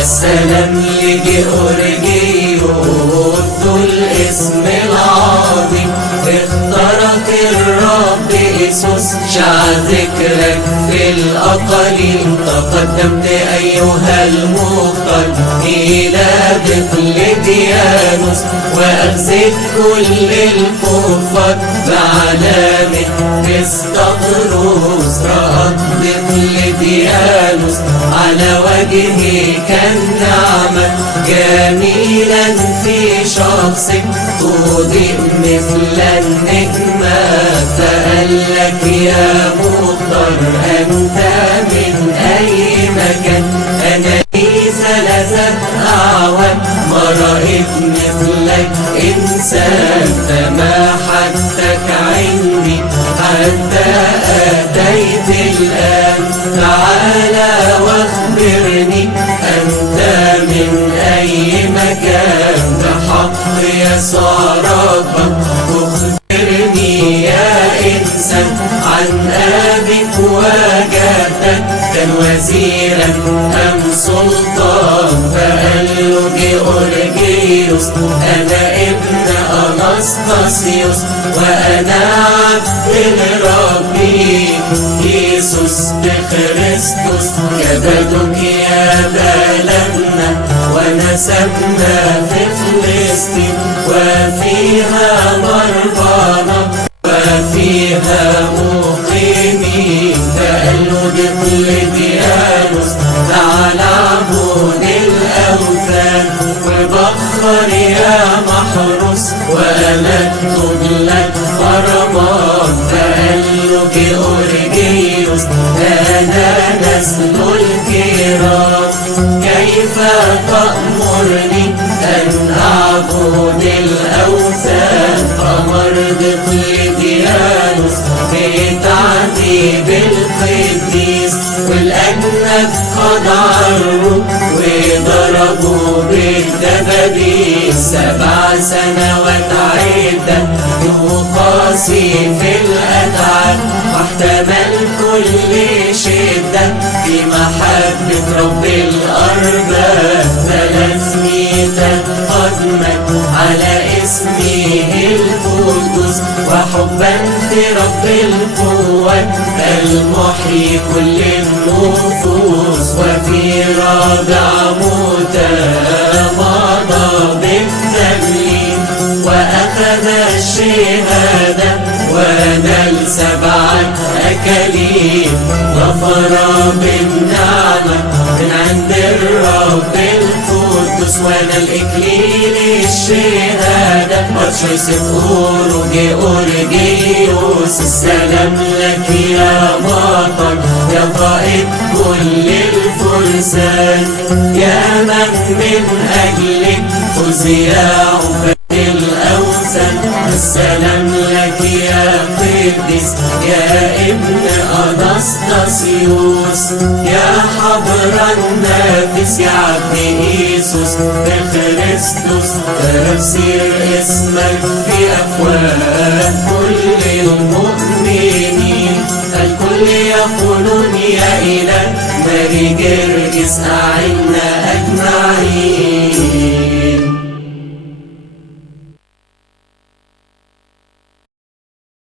السلام لجيورجيوس ذو الاسم العظيم، اختارك الرب يسوس، شاع ذكرك في الأقاليم. تقدمت أيها المختار إلى دقلديانوس، وأغزيت كل الكفار بعلامة كريستوفروس. رأت دقلديانوس على وجهك النعمة، جميلا في شخصك تضيء مثل النجمة. فقال لك يا مختار أنت من أي مكان، أنا لي 3 أعوام ما رأيت مثلك إنسان. فما حدك عندي حتى أتيت الآن، تعالى واخبرني أنت من أي مكان. بحق يسوع ربك اخبرني يا إنسان عن أبيك وجدك، كان وزيرا أم سلطان؟ فقال له جيورجيوس أنا ابن أناستاسيوس، وأنا عبد لربي يسوس بخريستوس. كبدك يا بلدنا ونسبنا في فلسطين، وفيها مرضانا وفيها مقيمين. فقال له دقلديانوس تعال اعبد الأوثان، وبخر يا محروس وأنا اكتب لك فرمان. فقال له جيورجيوس أنا نسل الكرام، كيف تأمرني أن أعبد الأوثان؟ أمر دقلديانوس بتعذيب القديس، والأجناد قد عروا وضربوا بالدبابيس. 7 سنوات عدة يقاسي في الأتعاب، واحتمل كل شدة في محبة رب الأرباب. 300 قدمت على اسمه القدوس، وحبا في رب القوات المحيي كل النفوس. وفي رابع موتى مضى بالتمليك، وأخذ الشهادة ونال 7 أكاليل. ظفر بالنعمة من عند الرب القدوس، ونال إكليل الشهادة. بطرس جيورجيوس السلام لك يا مطر، يا قائد كل الفرسان، يا من أجلك أذياع الأوثان. السلام لك يا قديس يا ابن أناستاسيوس، يا حبر النافس يا عبد يسوس بخريستوس. تفسير اسمك في أفواه كل المؤمنين، الكل يقولون يا إله ماري جرجس أعنا